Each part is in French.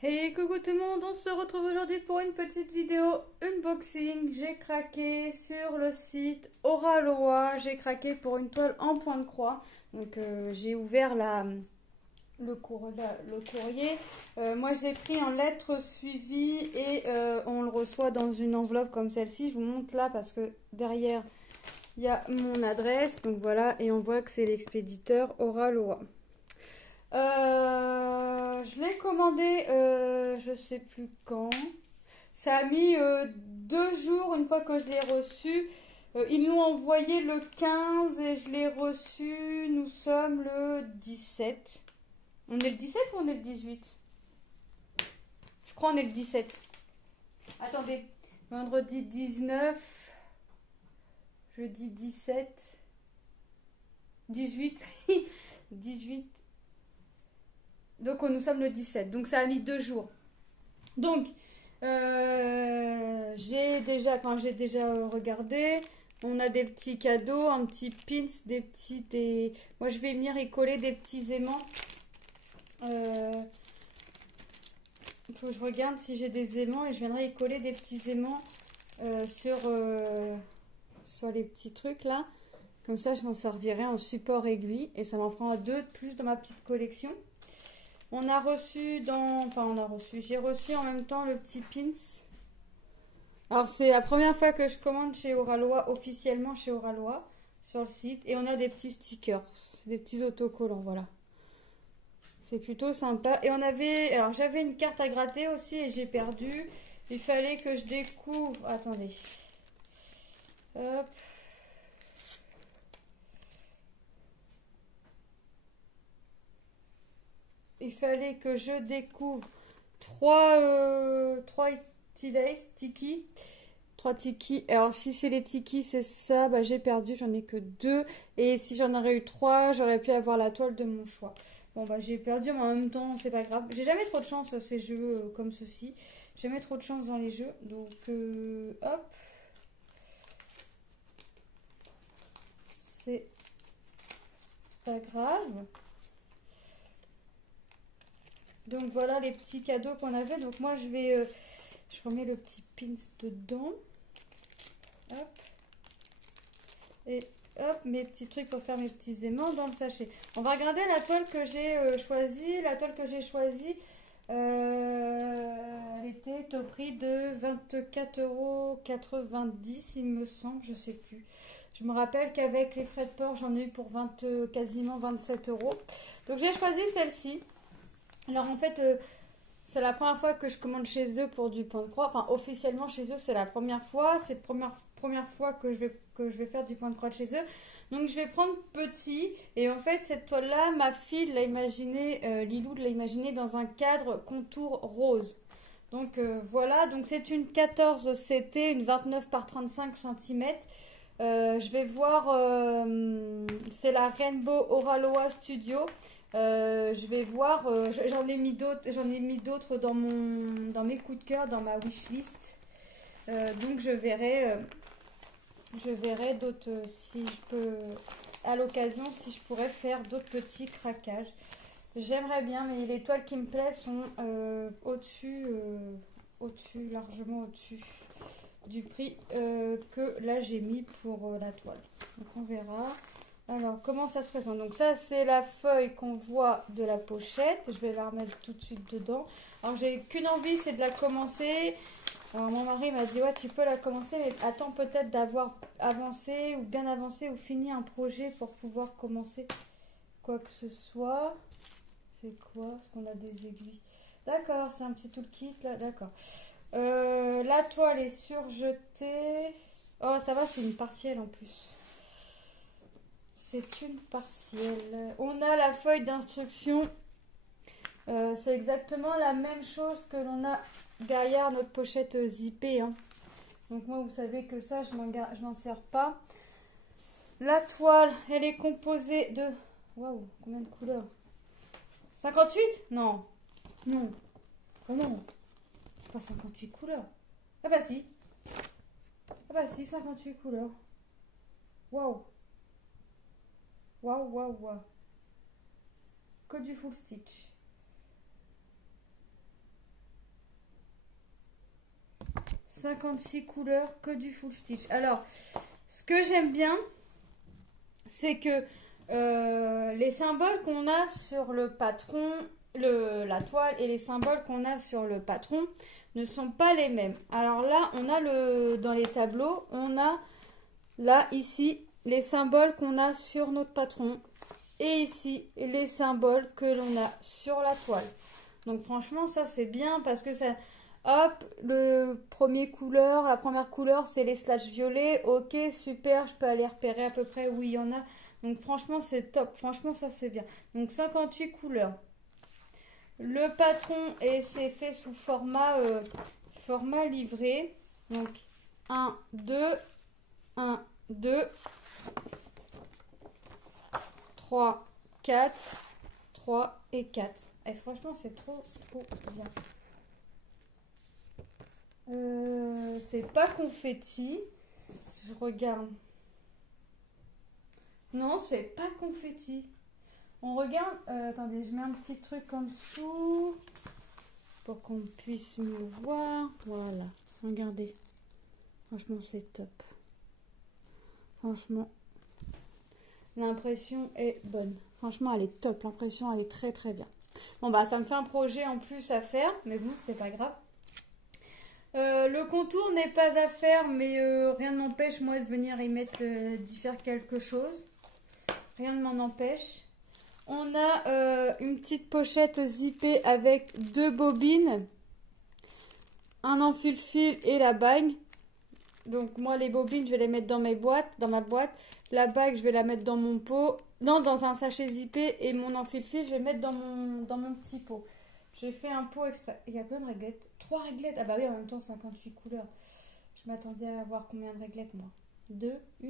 Hey, coucou tout le monde, on se retrouve aujourd'hui pour une petite vidéo unboxing. J'ai craqué sur le site Oraloa, j'ai craqué pour une toile en point de croix. Donc j'ai ouvert le courrier. Moi j'ai pris en lettres suivies et on le reçoit dans une enveloppe comme celle-ci. Je vous montre là parce que derrière il y a mon adresse. Donc voilà, et on voit que c'est l'expéditeur Oraloa. Je l'ai commandé, je sais plus quand. Ça a mis 2 jours une fois que je l'ai reçu. Ils l'ont envoyé le 15 et je l'ai reçu. Nous sommes le 17. On est le 17 ou on est le 18? Je crois on est le 17. Attendez, vendredi 19, jeudi 17, 18, 18. Donc nous sommes le 17. Donc ça a mis 2 jours. Donc j'ai déjà regardé. On a des petits cadeaux, un petit pins, Moi je vais venir y coller des petits aimants. Il faut que je regarde si j'ai des aimants et je viendrai y coller des petits aimants sur les petits trucs là. Comme ça je m'en servirai en support aiguille et ça m'en fera 2 de plus dans ma petite collection. On a reçu j'ai reçu en même temps le petit pins. Alors c'est la première fois que je commande chez Oraloa, officiellement chez Oraloa, sur le site. Et on a des petits stickers, des petits autocollants, voilà. C'est plutôt sympa. Et alors j'avais une carte à gratter aussi et j'ai perdu. Il fallait que je découvre, attendez. Hop. Il fallait que je découvre 3 tiki. 3 tiki. Alors si c'est les tiki, c'est ça, bah, j'ai perdu, j'en ai que 2. Et si j'en aurais eu 3, j'aurais pu avoir la toile de mon choix. Bon bah j'ai perdu, mais en même temps, c'est pas grave. J'ai jamais trop de chance sur ces jeux comme ceci. Jamais trop de chance dans les jeux. Donc hop. C'est pas grave. Donc voilà les petits cadeaux qu'on avait. Donc moi je remets le petit pins dedans. Hop. Et hop, mes petits trucs pour faire mes petits aimants dans le sachet. On va regarder la toile que j'ai choisie. La toile que j'ai choisie, elle était au prix de 24,90 €, il me semble, je sais plus. Je me rappelle qu'avec les frais de port, j'en ai eu pour quasiment 27 €. Donc j'ai choisi celle-ci. Alors en fait, c'est la première fois que je commande chez eux pour du point de croix. Enfin, officiellement chez eux, c'est la première fois. C'est la première fois que je vais faire du point de croix de chez eux. Donc je vais prendre petit. Et en fait, cette toile-là, ma fille l'a imaginée, Lilou l'a imaginée dans un cadre contour rose. Donc voilà, donc c'est une 14 CT, une 29 par 35 cm. Je vais voir, c'est la Rainbow Oraloa Studio. Je vais voir, j'en ai mis d'autres dans mes coups de cœur, dans ma wishlist. Donc je verrai d'autres si je peux, à l'occasion, si je pourrais faire d'autres petits craquages. J'aimerais bien, mais les toiles qui me plaisent sont largement au-dessus du prix que là j'ai mis pour la toile. Donc on verra. Alors, comment ça se présente? Donc ça, c'est la feuille qu'on voit de la pochette. Je vais la remettre tout de suite dedans. Alors, j'ai qu'une envie, c'est de la commencer. Alors, mon mari m'a dit, ouais, tu peux la commencer, mais attends peut-être d'avoir avancé ou bien avancé ou fini un projet pour pouvoir commencer quoi que ce soit. C'est quoi? Est-ce qu'on a des aiguilles? D'accord, c'est un petit toolkit, là, d'accord. La toile est surjetée. Oh, ça va, c'est une partielle en plus. C'est une partielle. On a la feuille d'instruction. C'est exactement la même chose que l'on a derrière notre pochette zippée. Hein. Donc moi, vous savez que ça, je m'en sers pas. La toile, elle est composée de... Waouh, combien de couleurs? 58? Non. Non. Oh non. Pas 58 couleurs. Ah bah si. Ah bah si, 58 couleurs. Waouh. Waouh, waouh, waouh. Que du full stitch. 56 couleurs, que du full stitch. Alors, ce que j'aime bien, c'est que les symboles qu'on a sur le patron, la toile et les symboles qu'on a sur le patron ne sont pas les mêmes. Alors là, on a dans les tableaux, on a là, ici, les symboles qu'on a sur notre patron. Et ici, les symboles que l'on a sur la toile. Donc franchement, ça c'est bien parce que ça... Hop, la première couleur, c'est les slash violets. Ok, super, je peux aller repérer à peu près où il y en a. Donc franchement, c'est top. Franchement, ça c'est bien. Donc 58 couleurs. Le patron, et c'est fait sous format livré. Donc 1, 2, 1, 2, 3, 4, 3 et 4. Et franchement, c'est trop bien. C'est pas confetti. Je regarde. Non, c'est pas confetti. On regarde. Attendez, je mets un petit truc en dessous pour qu'on puisse me voir. Voilà. Regardez. Franchement, c'est top. Franchement, l'impression est bonne. Franchement, elle est top. L'impression, elle est très très bien. Bon, bah, ça me fait un projet en plus à faire. Mais bon, c'est pas grave. Le contour n'est pas à faire, mais rien ne m'empêche, moi, de venir y mettre, d'y faire quelque chose. Rien ne m'en empêche. On a une petite pochette zippée avec 2 bobines, un enfile-fil et la bague. Donc moi, les bobines, je vais les mettre dans ma boîte. La bague, je vais la mettre dans mon pot. Non, dans un sachet zippé. Et mon enfile-fil, je vais mettre dans mon petit pot. J'ai fait un pot exprès. Il y a plein de réglettes. 3 réglettes. Ah bah oui, en même temps, 58 couleurs. Je m'attendais à avoir combien de réglettes, moi? 2, 1.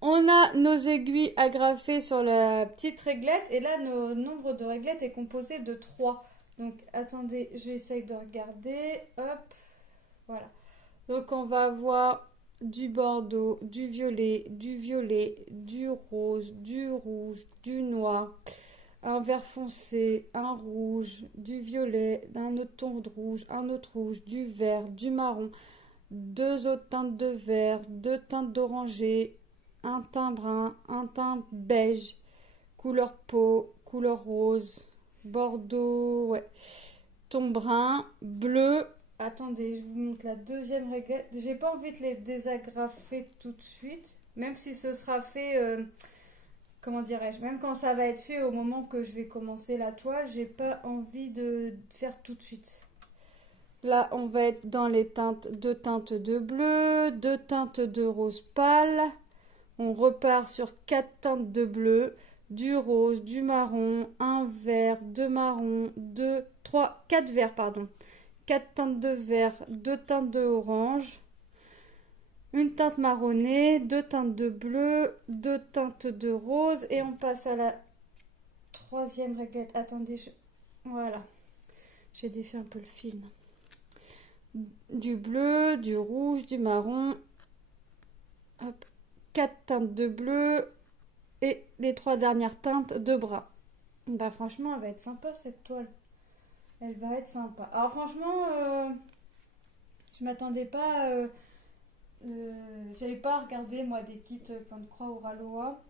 On a nos aiguilles agrafées sur la petite réglette. Et là, le nombre de réglettes est composé de 3. Donc, attendez, j'essaye de regarder. Hop. Voilà. Donc, on va avoir du bordeaux, du violet, du rose, du rouge, du noir, un vert foncé, un rouge, du violet, un autre ton de rouge, un autre rouge, du vert, du marron, 2 autres teintes de vert, 2 teintes d'oranger, un teint brun, un teint beige, couleur peau, couleur rose, bordeaux, ouais, ton brun, bleu. Attendez, je vous montre la deuxième réglette. J'ai pas envie de les désagrafer tout de suite, même si ce sera fait, comment dirais-je, même quand ça va être fait au moment que je vais commencer la toile, j'ai pas envie de faire tout de suite. Là, on va être dans les teintes, 2 teintes de bleu, 2 teintes de rose pâle. On repart sur 4 teintes de bleu, du rose, du marron, un vert, 2 marrons, 4 verts, pardon. 4 teintes de vert, 2 teintes de orange, une teinte marronnée, 2 teintes de bleu, 2 teintes de rose et on passe à la 3e réglette. Attendez, voilà, j'ai défait un peu le film. Du bleu, du rouge, du marron, hop, 4 teintes de bleu et les 3 dernières teintes de brun. Bah franchement, elle va être sympa cette toile. Elle va être sympa. Alors franchement, je m'attendais pas... j'avais pas regardé moi des kits point de croix au Ralois.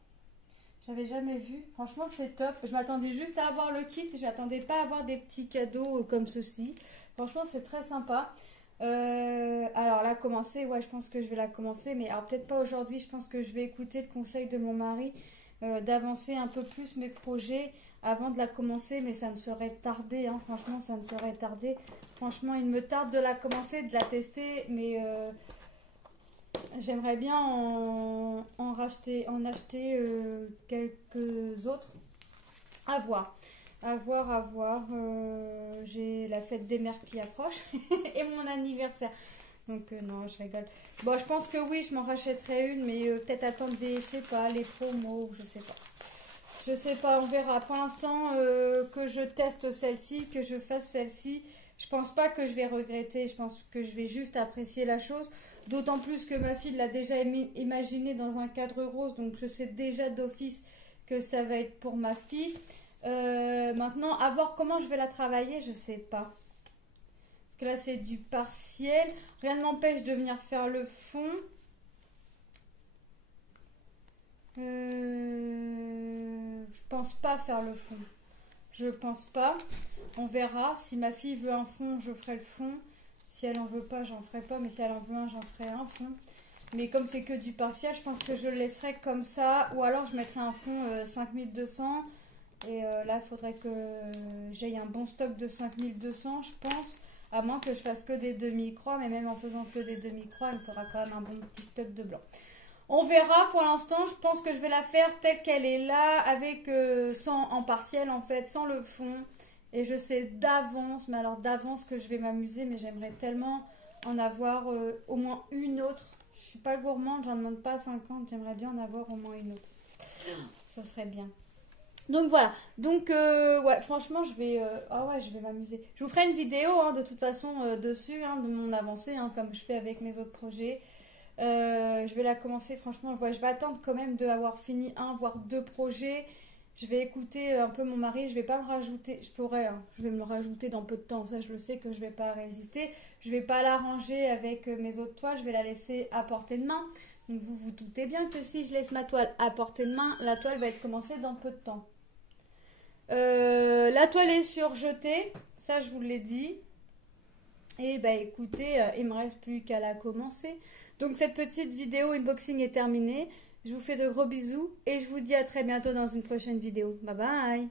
J'avais jamais vu. Franchement, c'est top. Je m'attendais juste à avoir le kit. Je m'attendais pas à avoir des petits cadeaux comme ceci. Franchement, c'est très sympa. Alors là, commencer, ouais, je pense que je vais la commencer. Mais alors peut-être pas aujourd'hui. Je pense que je vais écouter le conseil de mon mari d'avancer un peu plus mes projets avant de la commencer. Mais ça me serait tardé. Hein. Franchement, ça me serait tardé. Franchement, il me tarde de la commencer, de la tester. Mais... j'aimerais bien en acheter quelques autres. À voir. J'ai la fête des mères qui approche et mon anniversaire. Donc non, je rigole. Bon, je pense que oui, je m'en rachèterai une, mais peut-être attendre je sais pas, les promos, je sais pas. Je sais pas, on verra. Pour l'instant, que je teste celle-ci, que je fasse celle-ci, je pense pas que je vais regretter. Je pense que je vais juste apprécier la chose. D'autant plus que ma fille l'a déjà imaginé dans un cadre rose. Donc je sais déjà d'office que ça va être pour ma fille. Maintenant, à voir comment je vais la travailler, je sais pas. Parce que là, c'est du partiel. Rien ne m'empêche de venir faire le fond. Je pense pas faire le fond. Je pense pas. On verra. Si ma fille veut un fond, je ferai le fond. Si elle en veut pas, j'en ferai pas. Mais si elle en veut un, j'en ferai un fond. Mais comme c'est que du partiel, je pense que je le laisserai comme ça. Ou alors je mettrai un fond 5200. Et là, il faudrait que j'aie un bon stock de 5200, je pense. À moins que je fasse que des demi-croix. Mais même en faisant que des demi-croix, il me faudra quand même un bon petit stock de blanc. On verra. Pour l'instant, je pense que je vais la faire telle qu'elle est là. Avec en partiel en fait, sans le fond. Et je sais d'avance, mais alors d'avance que je vais m'amuser. Mais j'aimerais tellement en avoir au moins une autre. Je suis pas gourmande, j'en demande pas 50. J'aimerais bien en avoir au moins une autre. Ça serait bien. Donc voilà, donc ouais, franchement je vais m'amuser. Je vous ferai une vidéo hein, de toute façon dessus, hein, de mon avancée, hein, comme je fais avec mes autres projets. Je vais la commencer, franchement, ouais, je vais attendre quand même d'avoir fini un voire deux projets. Je vais écouter un peu mon mari, je vais pas me rajouter, je pourrais, hein, je vais me le rajouter dans peu de temps, ça je le sais que je vais pas résister. Je vais pas l'arranger avec mes autres toiles, je vais la laisser à portée de main. Donc vous vous doutez bien que si je laisse ma toile à portée de main, la toile va être commencée dans peu de temps. La toile est surjetée, ça je vous l'ai dit. Et bah écoutez, il me reste plus qu'à la commencer. Donc cette petite vidéo unboxing est terminée. Je vous fais de gros bisous et je vous dis à très bientôt dans une prochaine vidéo. Bye bye!